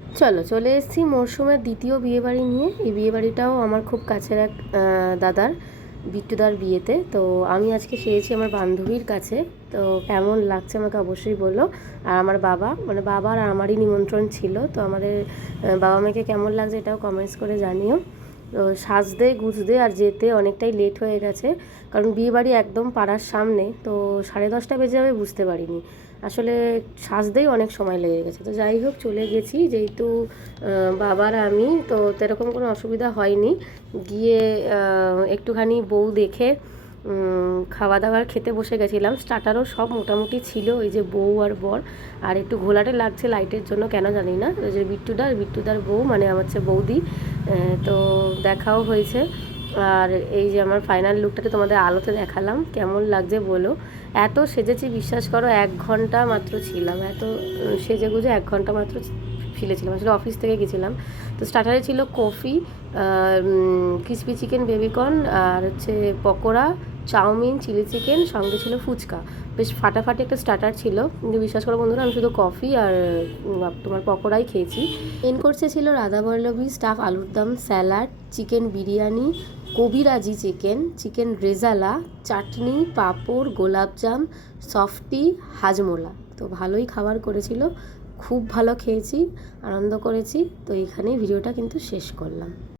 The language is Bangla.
চলো, চলে এসেছি মরশুমের দ্বিতীয় বিয়েবাড়ি নিয়ে। এই বিয়েবাড়িটাও আমার খুব কাছের এক দাদার, বিট্টুদার বিয়েতে। তো আমি আজকে সেরেছি আমার বান্ধবীর কাছে। তো কেমন লাগছে আমাকে অবশ্যই বলো। আর আমার বাবা মানে বাবার আর আমারই নিমন্ত্রণ ছিল। তো আমাদের বাবা মাকে কেমন লাগছে এটাও কমেন্টস করে জানিও। তো সাজতে গুছতে আর যেতে অনেকটাই লেট হয়ে গেছে। কারণ বিয়েবাড়ি একদম পাড়ার সামনে। তো সাড়ে দশটা বেজে যাবে, বুঝতে পারিনি। আসলে সাজতেই অনেক সময় লেগে গেছে। তো যাই হোক, চলে গেছি। যেহেতু বাবার আমি, তো সেরকম কোনো অসুবিধা হয়নি। গিয়ে একটুখানি বউ দেখে খাওয়া দাওয়ার খেতে বসে গেছিলাম। স্টার্টারও সব মোটামুটি ছিল, ওই যে বউ আর বর। আর একটু ঘোলাটে লাগছে লাইটের জন্য, কেন জানি না। ওই যে বিট্টুদার বিট্টুদার বউ মানে আমার হচ্ছে বৌদি। তো দেখাও হয়েছে। আর এই যে আমার ফাইনাল লুকটাকে তোমাদের আলোতে দেখালাম, কেমন লাগছে বলো? এত সেজেছি, বিশ্বাস করো, এক ঘণ্টা মাত্র ছিলাম, এত সেজে গুজে এক ঘণ্টা মাত্র ফিলেছিলাম আসলে অফিস থেকে গেছিলাম। তো স্টার্টারে ছিল coffee crispy chicken baby corn আর হচ্ছে পকোড়া, চাউমিন চিলি চিকেন সঙ্গে ছিল ফুচকা। বেশ ফাটাফাটি একটা স্টার্টার ছিল, কিন্তু বিশ্বাস করো বন্ধুরা, আমি শুধু কফি আর তোমার পকোড়াই খেয়েছি। মেন কোর্সে ছিল রাধা রাধাবল্লভী স্টাফ আলুর দম salad chicken biryani kabiraji chicken chicken rezala, chutney, papad, গোলাপজাম, সফটি, হাজমোলা। তো ভালোই খাবার করেছিল, খুব ভালো খেয়েছি, আনন্দ করেছি। তো এখানেই ভিডিওটা কিন্তু শেষ করলাম।